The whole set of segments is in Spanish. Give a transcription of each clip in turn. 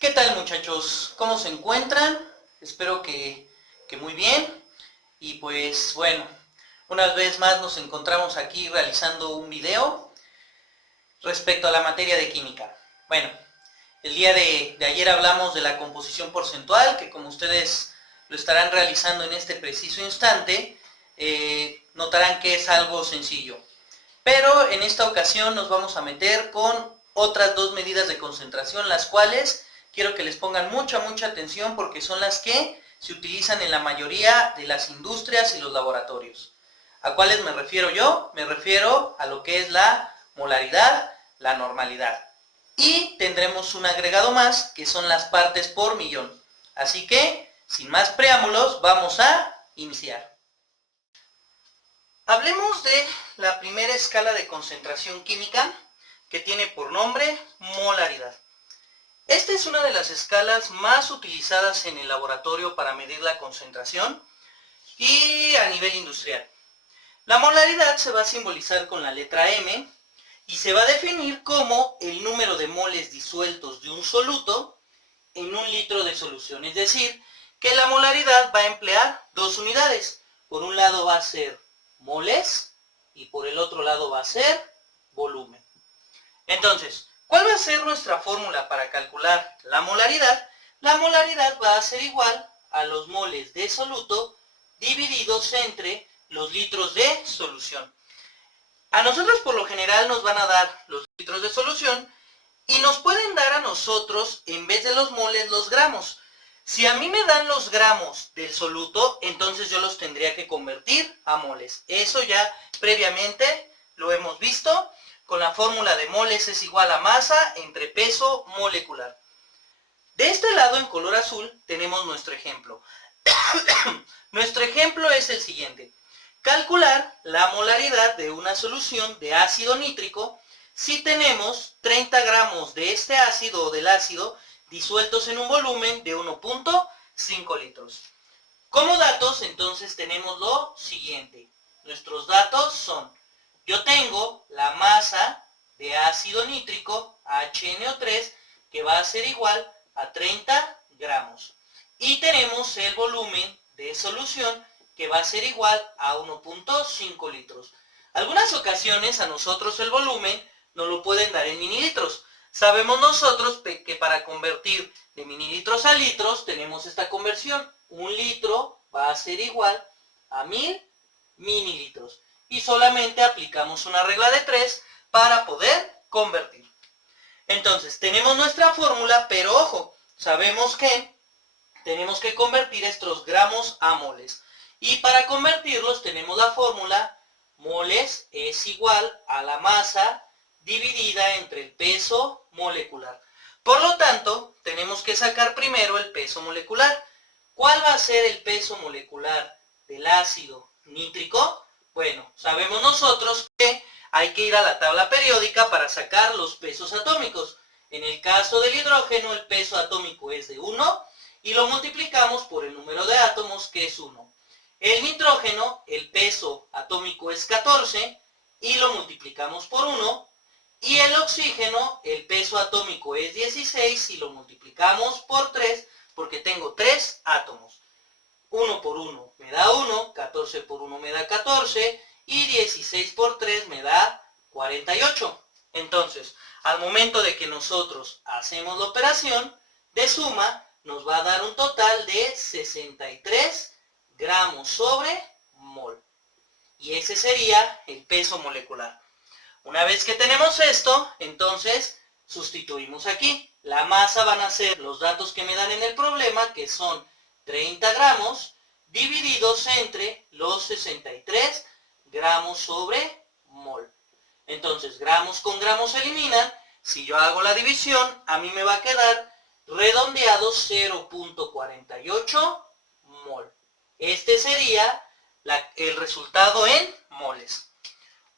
¿Qué tal, muchachos? ¿Cómo se encuentran? Espero que muy bien. Y pues bueno, una vez más nos encontramos aquí realizando un video respecto a la materia de química. Bueno, el día de ayer hablamos de la composición porcentual, que como ustedes lo estarán realizando en este preciso instante, notarán que es algo sencillo. Pero en esta ocasión nos vamos a meter con otras dos medidas de concentración, las cuales quiero que les pongan mucha atención porque son las que se utilizan en la mayoría de las industrias y los laboratorios. ¿A cuáles me refiero yo? Me refiero a lo que es la molaridad, la normalidad. Y tendremos un agregado más, que son las partes por millón. Así que, sin más preámbulos, vamos a iniciar. Hablemos de la primera escala de concentración química, que tiene por nombre molaridad. Esta es una de las escalas más utilizadas en el laboratorio para medir la concentración y a nivel industrial. La molaridad se va a simbolizar con la letra M y se va a definir como el número de moles disueltos de un soluto en un litro de solución. Es decir, que la molaridad va a emplear dos unidades. Por un lado va a ser moles y por el otro lado va a ser volumen. Entonces, ¿cuál va a ser nuestra fórmula para calcular la molaridad? La molaridad va a ser igual a los moles de soluto divididos entre los litros de solución. A nosotros por lo general nos van a dar los litros de solución y nos pueden dar a nosotros, en vez de los moles, los gramos. Si a mí me dan los gramos del soluto, entonces yo los tendría que convertir a moles. Eso ya previamente lo hemos visto. Con la fórmula de moles es igual a masa entre peso molecular. De este lado, en color azul, tenemos nuestro ejemplo. Nuestro ejemplo es el siguiente. Calcular la molaridad de una solución de ácido nítrico si tenemos 30 gramos de este ácido o del ácido disueltos en un volumen de 1.5 litros. Como datos, entonces, tenemos lo siguiente. Nuestros datos son: yo tengo la masa de ácido nítrico, HNO3, que va a ser igual a 30 gramos. Y tenemos el volumen de solución, que va a ser igual a 1.5 litros. Algunas ocasiones a nosotros el volumen nos lo pueden dar en mililitros. Sabemos nosotros que para convertir de mililitros a litros tenemos esta conversión. Un litro va a ser igual a 1000 mililitros. Y solamente aplicamos una regla de 3 para poder convertir. Entonces, tenemos nuestra fórmula, pero ojo, sabemos que tenemos que convertir estos gramos a moles. Y para convertirlos tenemos la fórmula: moles es igual a la masa dividida entre el peso molecular. Por lo tanto, tenemos que sacar primero el peso molecular. ¿Cuál va a ser el peso molecular del ácido nítrico? Bueno, sabemos nosotros que hay que ir a la tabla periódica para sacar los pesos atómicos. En el caso del hidrógeno, el peso atómico es de 1 y lo multiplicamos por el número de átomos, que es 1. El nitrógeno, el peso atómico es 14 y lo multiplicamos por 1. Y el oxígeno, el peso atómico es 16 y lo multiplicamos por 3 porque tengo 3 átomos. 1 por 1 me da 1, 14 por 1 me da 14 y 16 por 3 me da 48. Entonces, al momento de que nosotros hacemos la operación de suma, nos va a dar un total de 63 gramos sobre mol. Y ese sería el peso molecular. Una vez que tenemos esto, entonces sustituimos aquí. La masa van a ser los datos que me dan en el problema, que son 30 gramos divididos entre los 63 gramos sobre mol. Entonces, gramos con gramos se eliminan. Si yo hago la división, a mí me va a quedar redondeado 0.48 mol. Este sería el resultado en moles.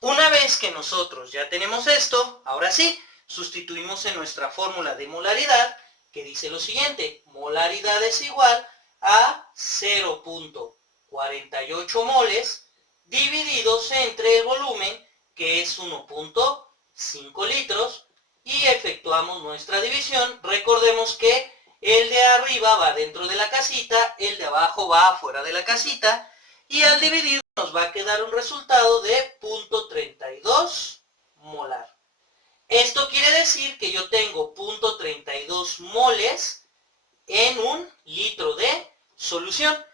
Una vez que nosotros ya tenemos esto, ahora sí, sustituimos en nuestra fórmula de molaridad, que dice lo siguiente: molaridad es igual a 0.48 moles divididos entre el volumen, que es 1.5 litros, y efectuamos nuestra división. Recordemos que el de arriba va dentro de la casita, el de abajo va afuera de la casita, y al dividir nos va a quedar un resultado de 0.32 molar. Esto quiere decir que yo tengo 0.32 moles en un litro de solución.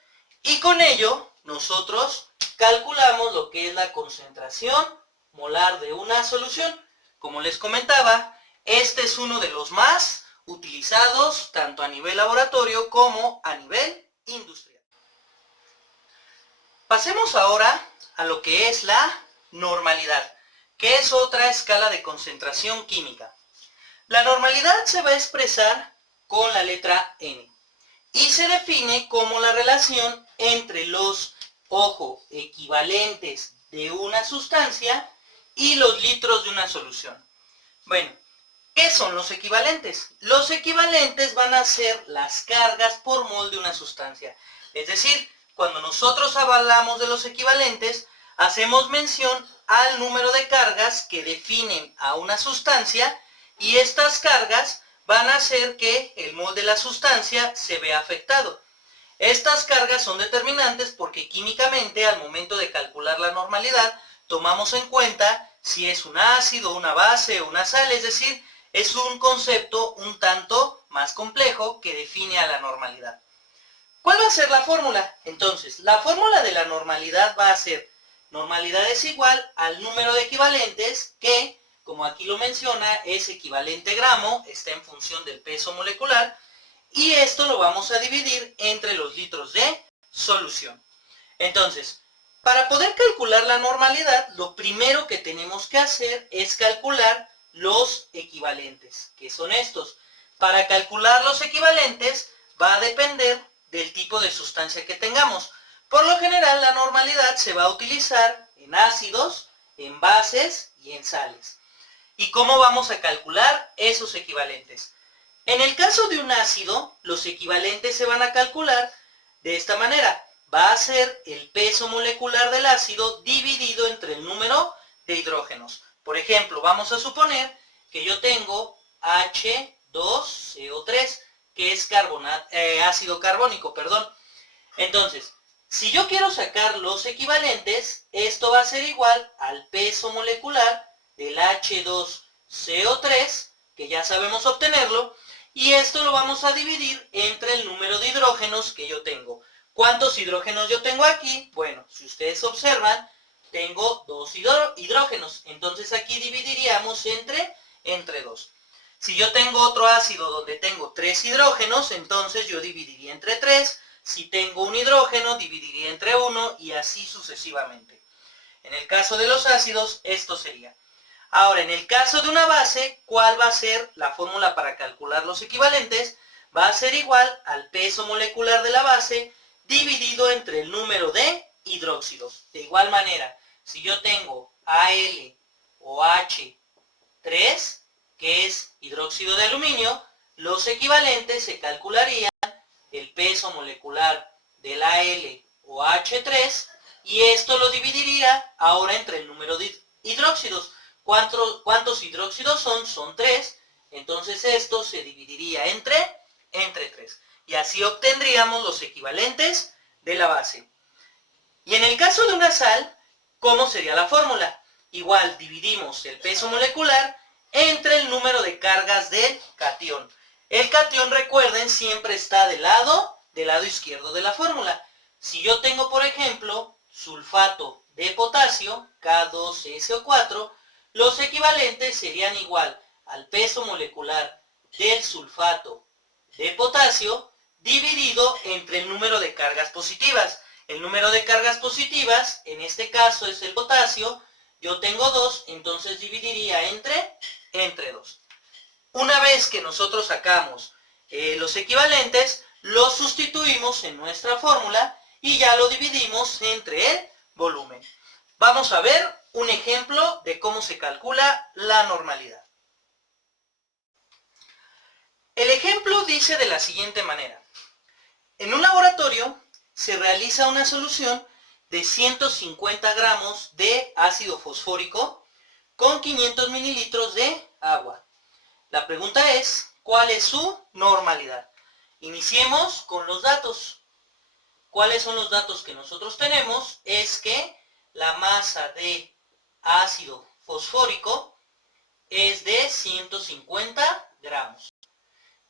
Y con ello nosotros calculamos lo que es la concentración molar de una solución. Como les comentaba, este es uno de los más utilizados tanto a nivel laboratorio como a nivel industrial. Pasemos ahora a lo que es la normalidad, que es otra escala de concentración química. La normalidad se va a expresar con la letra N y se define como la relación entre los, ojo, equivalentes de una sustancia y los litros de una solución. Bueno, ¿qué son los equivalentes? Los equivalentes van a ser las cargas por mol de una sustancia. Es decir, cuando nosotros hablamos de los equivalentes, hacemos mención al número de cargas que definen a una sustancia, y estas cargas van a hacer que el mol de la sustancia se vea afectado. Estas cargas son determinantes porque químicamente, al momento de calcular la normalidad, tomamos en cuenta si es un ácido, una base o una sal, es decir, es un concepto un tanto más complejo que define a la normalidad. ¿Cuál va a ser la fórmula? Entonces, la fórmula de la normalidad va a ser: normalidad es igual al número de equivalentes que, como aquí lo menciona, es equivalente gramo, está en función del peso molecular, y esto lo vamos a dividir entre los litros de solución. Entonces, para poder calcular la normalidad, lo primero que tenemos que hacer es calcular los equivalentes, que son estos. Para calcular los equivalentes va a depender del tipo de sustancia que tengamos. Por lo general, la normalidad se va a utilizar en ácidos, en bases y en sales. ¿Y cómo vamos a calcular esos equivalentes? En el caso de un ácido, los equivalentes se van a calcular de esta manera. Va a ser el peso molecular del ácido dividido entre el número de hidrógenos. Por ejemplo, vamos a suponer que yo tengo H2CO3, que es ácido carbónico, perdón. Entonces, si yo quiero sacar los equivalentes, esto va a ser igual al peso molecular del H2CO3, que ya sabemos obtenerlo, y esto lo vamos a dividir entre el número de hidrógenos que yo tengo. ¿Cuántos hidrógenos yo tengo aquí? Bueno, si ustedes observan, tengo 2 hidrógenos, entonces aquí dividiríamos entre 2. Si yo tengo otro ácido donde tengo 3 hidrógenos, entonces yo dividiría entre 3. Si tengo un hidrógeno, dividiría entre 1 y así sucesivamente. En el caso de los ácidos, esto sería. Ahora, en el caso de una base, ¿cuál va a ser la fórmula para calcular los equivalentes? Va a ser igual al peso molecular de la base dividido entre el número de hidróxidos. De igual manera, si yo tengo Al o H3, que es hidróxido de aluminio, los equivalentes se calcularían el peso molecular del Al o H3, y esto lo dividiría ahora entre el número de hidróxidos. ¿Cuántos hidróxidos son? Son 3, entonces esto se dividiría entre 3. Y así obtendríamos los equivalentes de la base. Y en el caso de una sal, ¿cómo sería la fórmula? Igual dividimos el peso molecular entre el número de cargas del catión. El catión, recuerden, siempre está del lado izquierdo de la fórmula. Si yo tengo, por ejemplo, sulfato de potasio, K2SO4, los equivalentes serían igual al peso molecular del sulfato de potasio dividido entre el número de cargas positivas. El número de cargas positivas, en este caso es el potasio, yo tengo 2, entonces dividiría entre 2. Una vez que nosotros sacamos los equivalentes, los sustituimos en nuestra fórmula y ya lo dividimos entre el volumen. Vamos a ver un ejemplo de cómo se calcula la normalidad. El ejemplo dice de la siguiente manera. En un laboratorio se realiza una solución de 150 gramos de ácido fosfórico con 500 mililitros de agua. La pregunta es, ¿cuál es su normalidad? Iniciemos con los datos. ¿Cuáles son los datos que nosotros tenemos? Es que la masa de ácido fosfórico es de 150 gramos.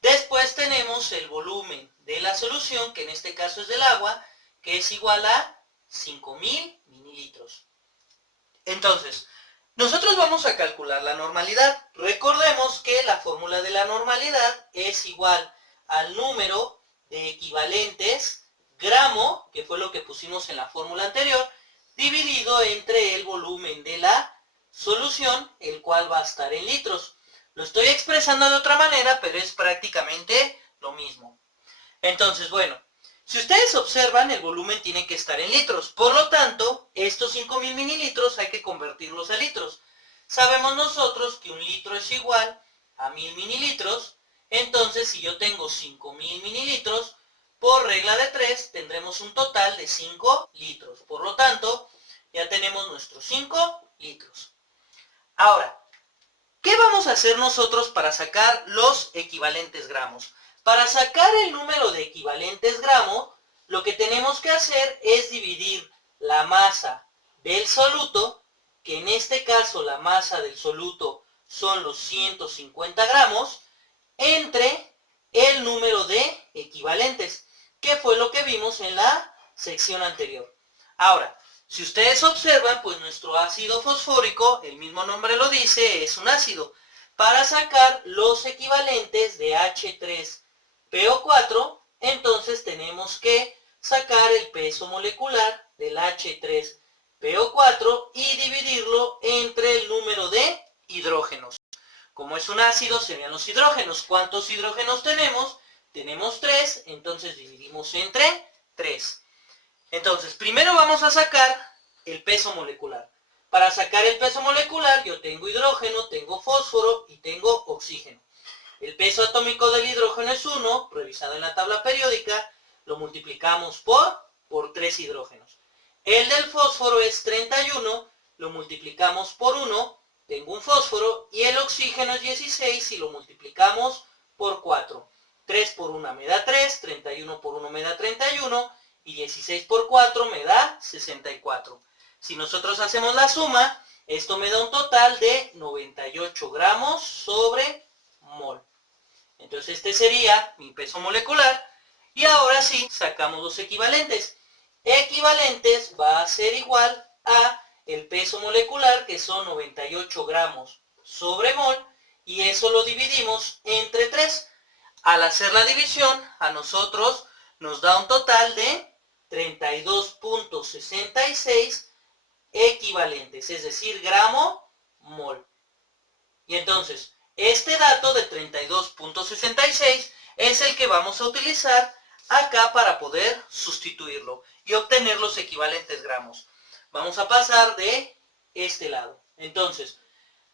Después tenemos el volumen de la solución, que en este caso es del agua, que es igual a 5000 mililitros. Entonces, nosotros vamos a calcular la normalidad. Recordemos que la fórmula de la normalidad es igual al número de equivalentes gramo, que fue lo que pusimos en la fórmula anterior, dividido entre el volumen de la solución, el cual va a estar en litros. Lo estoy expresando de otra manera, pero es prácticamente lo mismo. Entonces, bueno, si ustedes observan, el volumen tiene que estar en litros. Por lo tanto, estos 5000 mililitros hay que convertirlos a litros. Sabemos nosotros que un litro es igual a 1000 mililitros. Entonces, si yo tengo 5000 mililitros, por regla de 3, tendremos un total de 5 litros. Por lo tanto, ya tenemos nuestros 5 litros. Ahora, ¿qué vamos a hacer nosotros para sacar los equivalentes gramos? Para sacar el número de equivalentes gramos, lo que tenemos que hacer es dividir la masa del soluto, que en este caso la masa del soluto son los 150 gramos, entre el número de equivalentes, que fue lo que vimos en la sección anterior. Ahora, si ustedes observan, pues nuestro ácido fosfórico, el mismo nombre lo dice, es un ácido. Para sacar los equivalentes de H3PO4, entonces tenemos que sacar el peso molecular del H3PO4 y dividirlo entre el número de hidrógenos. Como es un ácido, serían los hidrógenos. ¿Cuántos hidrógenos tenemos? Tenemos 3, entonces dividimos entre 3. Entonces, primero vamos a sacar el peso molecular. Para sacar el peso molecular, yo tengo hidrógeno, tengo fósforo y tengo oxígeno. El peso atómico del hidrógeno es 1, revisado en la tabla periódica, lo multiplicamos por 3 hidrógenos. El del fósforo es 31, lo multiplicamos por 1, tengo un fósforo, y el oxígeno es 16 y lo multiplicamos por 4. 3 por 1 me da 3, 31 por 1 me da 31, y 16 por 4 me da 64. Si nosotros hacemos la suma, esto me da un total de 98 gramos sobre mol. Entonces este sería mi peso molecular. Y ahora sí, sacamos los equivalentes. Equivalentes va a ser igual a el peso molecular, que son 98 gramos sobre mol, y eso lo dividimos entre 3. Al hacer la división, a nosotros nos da un total de 32.66 equivalentes, es decir, gramo mol. Y entonces, este dato de 32.66 es el que vamos a utilizar acá para poder sustituirlo y obtener los equivalentes gramos. Vamos a pasar de este lado. Entonces,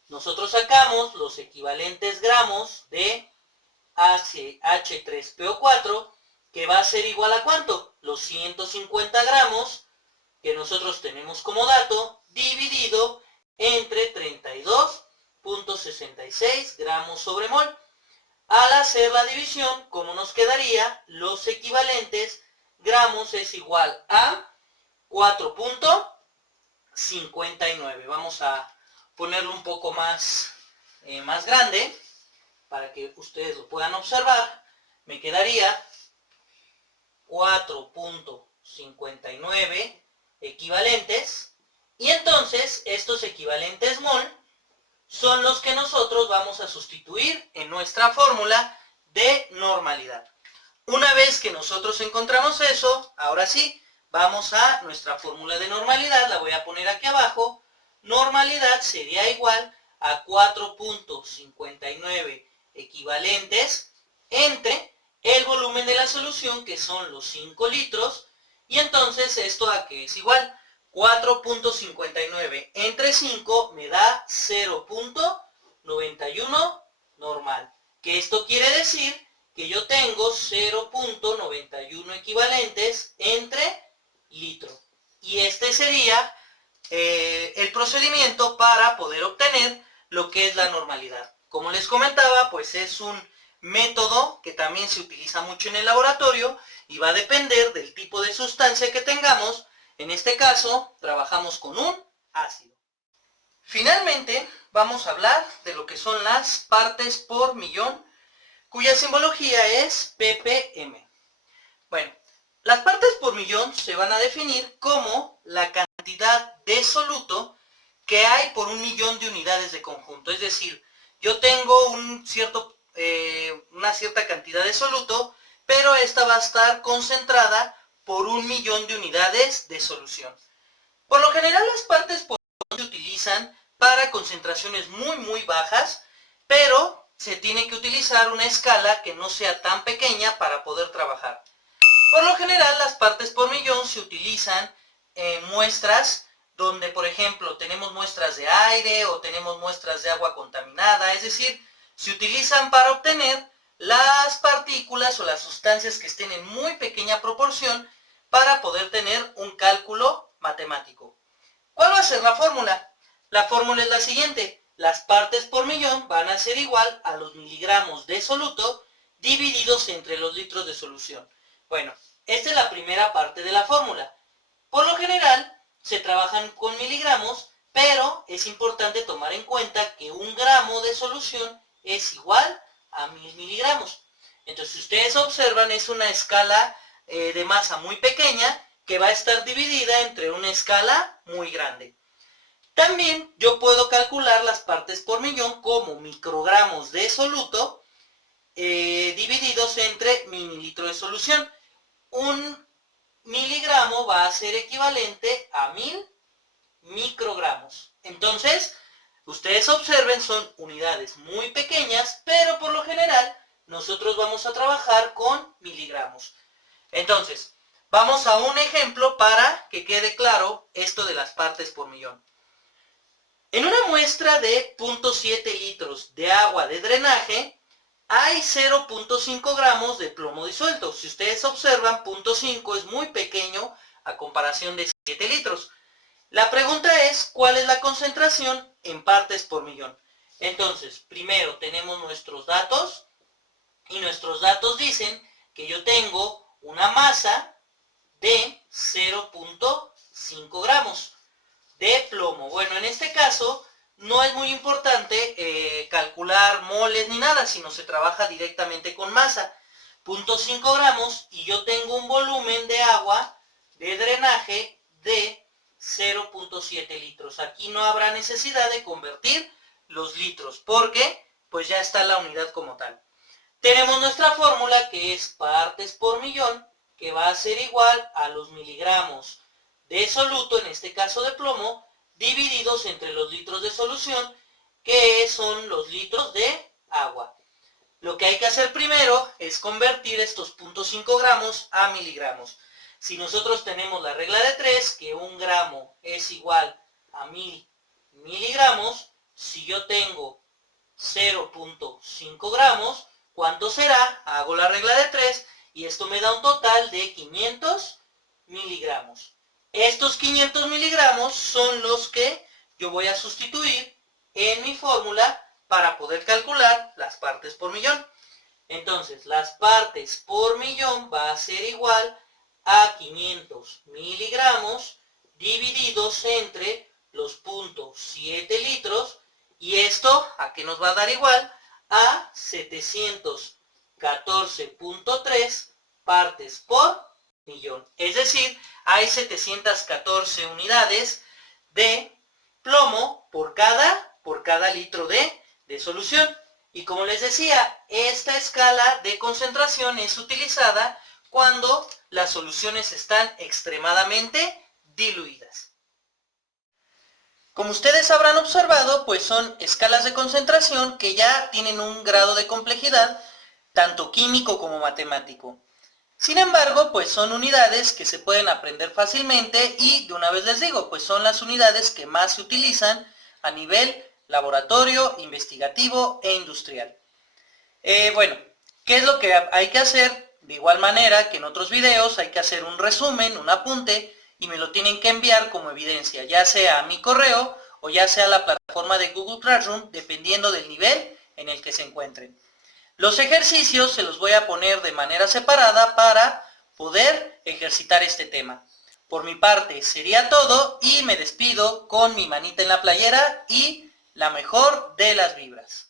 nosotros sacamos los equivalentes gramos de H3PO4, que va a ser igual a ¿cuánto? Los 150 gramos que nosotros tenemos como dato, dividido entre 32.66 gramos sobre mol. Al hacer la división, ¿cómo nos quedaría? Los equivalentes gramos es igual a 4.59. Vamos a ponerlo un poco más grande para que ustedes lo puedan observar. Me quedaría 4.59 equivalentes, y entonces estos equivalentes mol son los que nosotros vamos a sustituir en nuestra fórmula de normalidad. Una vez que nosotros encontramos eso, ahora sí, vamos a nuestra fórmula de normalidad, la voy a poner aquí abajo. Normalidad sería igual a 4.59 equivalentes entre el volumen de la solución, que son los 5 litros, y entonces esto a qué es igual. 4.59 entre 5 me da 0.91 normal, que esto quiere decir que yo tengo 0.91 equivalentes entre litro, y este sería el procedimiento para poder obtener lo que es la normalidad. Como les comentaba, pues es un método que también se utiliza mucho en el laboratorio y va a depender del tipo de sustancia que tengamos. En este caso, trabajamos con un ácido. Finalmente, vamos a hablar de lo que son las partes por millón, cuya simbología es ppm. Bueno, las partes por millón se van a definir como la cantidad de soluto que hay por 1.000.000 de unidades de conjunto. Es decir, yo tengo una cierta cantidad de soluto, pero esta va a estar concentrada por 1.000.000 de unidades de solución. Por lo general, las partes por millón se utilizan para concentraciones muy bajas, pero se tiene que utilizar una escala que no sea tan pequeña para poder trabajar. Por lo general, las partes por millón se utilizan en muestras donde, por ejemplo, tenemos muestras de aire o tenemos muestras de agua contaminada, es decir, se utilizan para obtener las partículas o las sustancias que estén en muy pequeña proporción para poder tener un cálculo matemático. ¿Cuál va a ser la fórmula? La fórmula es la siguiente: las partes por millón van a ser igual a los miligramos de soluto divididos entre los litros de solución. Bueno, esta es la primera parte de la fórmula. Por lo general, se trabajan con miligramos, pero es importante tomar en cuenta que 1 gramo de solución es igual a 1.000 miligramos. Entonces, si ustedes observan, es una escala de masa muy pequeña que va a estar dividida entre una escala muy grande. También yo puedo calcular las partes por millón como microgramos de soluto divididos entre mililitro de solución. 1 miligramo va a ser equivalente a 1.000 microgramos. Entonces, ustedes observen, son unidades muy pequeñas, pero por lo general nosotros vamos a trabajar con miligramos. Entonces, vamos a un ejemplo para que quede claro esto de las partes por millón. En una muestra de 0.7 litros de agua de drenaje, hay 0.5 gramos de plomo disuelto. Si ustedes observan, 0.5 es muy pequeño a comparación de 7 litros. La pregunta es, ¿cuál es la concentración en partes por millón? Entonces, primero tenemos nuestros datos, y nuestros datos dicen que yo tengo una masa de 0.5 gramos de plomo. Bueno, en este caso no es muy importante calcular moles ni nada, sino se trabaja directamente con masa. 0.5 gramos y yo tengo un volumen de agua de drenaje de 0.7 litros. Aquí no habrá necesidad de convertir los litros porque pues ya está la unidad como tal. Tenemos nuestra fórmula que es partes por millón, que va a ser igual a los miligramos de soluto, en este caso de plomo, divididos entre los litros de solución, que son los litros de agua. Lo que hay que hacer primero es convertir estos 0.5 gramos a miligramos. Si nosotros tenemos la regla de 3, que 1 gramo es igual a 1.000 miligramos, si yo tengo 0.5 gramos, ¿cuánto será? Hago la regla de 3 y esto me da un total de 500 miligramos. Estos 500 miligramos son los que yo voy a sustituir en mi fórmula para poder calcular las partes por millón. Entonces, las partes por millón va a ser igual a 500 miligramos divididos entre los 0.7 litros. ¿Y esto a qué nos va a dar igual? A 714.3 partes por millón. Es decir, hay 714 unidades de plomo por cada litro de solución. Y como les decía, esta escala de concentración es utilizada cuando las soluciones están extremadamente diluidas. Como ustedes habrán observado, pues son escalas de concentración que ya tienen un grado de complejidad, tanto químico como matemático. Sin embargo, pues son unidades que se pueden aprender fácilmente y de una vez les digo, pues son las unidades que más se utilizan a nivel laboratorio, investigativo e industrial. Bueno, ¿qué es lo que hay que hacer? De igual manera que en otros videos hay que hacer un resumen, un apunte y me lo tienen que enviar como evidencia, ya sea a mi correo o ya sea a la plataforma de Google Classroom, dependiendo del nivel en el que se encuentren. Los ejercicios se los voy a poner de manera separada para poder ejercitar este tema. Por mi parte sería todo y me despido con mi manita en la playera y la mejor de las vibras.